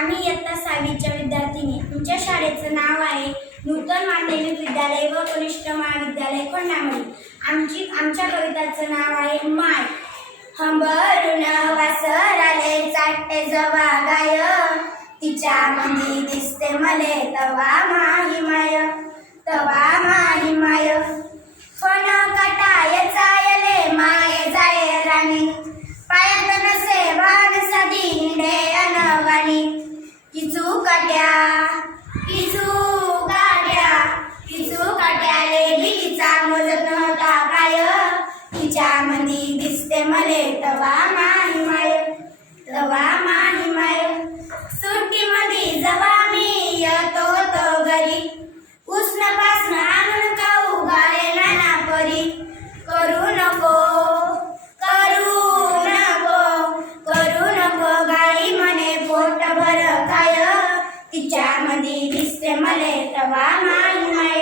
आम्ही इयत्ता सहावीच्या विद्यार्थिनी. आमच्या शाळेचं नाव आहे नूतन माध्यमिक विद्यालय व कनिष्ठ महाविद्यालय कोंडामळी आमची आमच्या कविताचं नाव आहे माय. हंबरून वासर आले चाटे जवा गाय. तिच्या मंदी दिसते मले तवा माही माय. तवा माही माय. फण कटाय चायले माय जाय राणी. पायात नसे वाण साधी हिंडे अनवाणी. काट्या किसू काट्या किसू काट्याले गिलीचा मोजत नव्हता काय तिच्या मधी दिसते मले तवा माय माय तवा माय तिच्या मध्ये दिसते मले तवा माई माय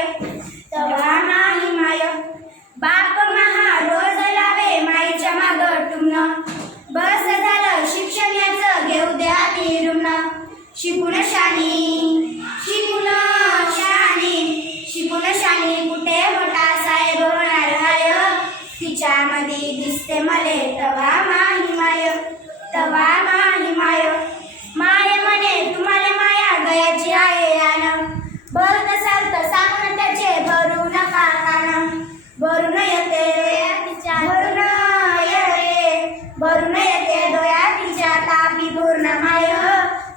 तवा माई माय. बाप महा रोज लावे माईच्या माग टुमन. बस झालं शिक्षण याचं घेऊ द्या निरुण शिकून शानी शिकून शानी शिकून शानी कुठे मोठा साहेब होणार हाय? तिच्या मधी दिसते मले तवा माई माय तवा माही माय माय म्हणे तुम्हाला माया गयाची आहे बघत असाल तर सांगून त्याचे भरू नका कान भरून येते भरून येते. भरून येते डोळ्या तिच्या तापी पूर्ण माय.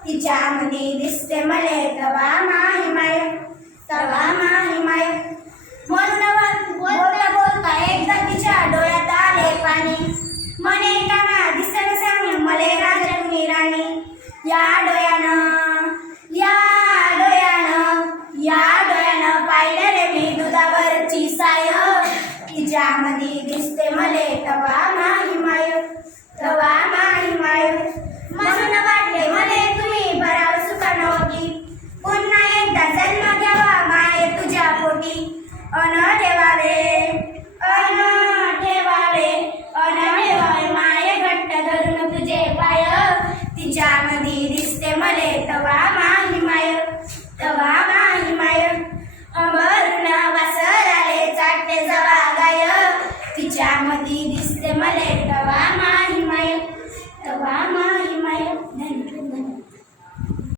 तिच्या मध्ये दिसते मले तवा माही माय. तवा माही माय. म्हणून बोलता बोलता एकदा तिच्या डोळ्यात आले पाणी. मने काना दिसन सांग मले राजकुनी राणी. या डोळ्यानं ज्यामध्ये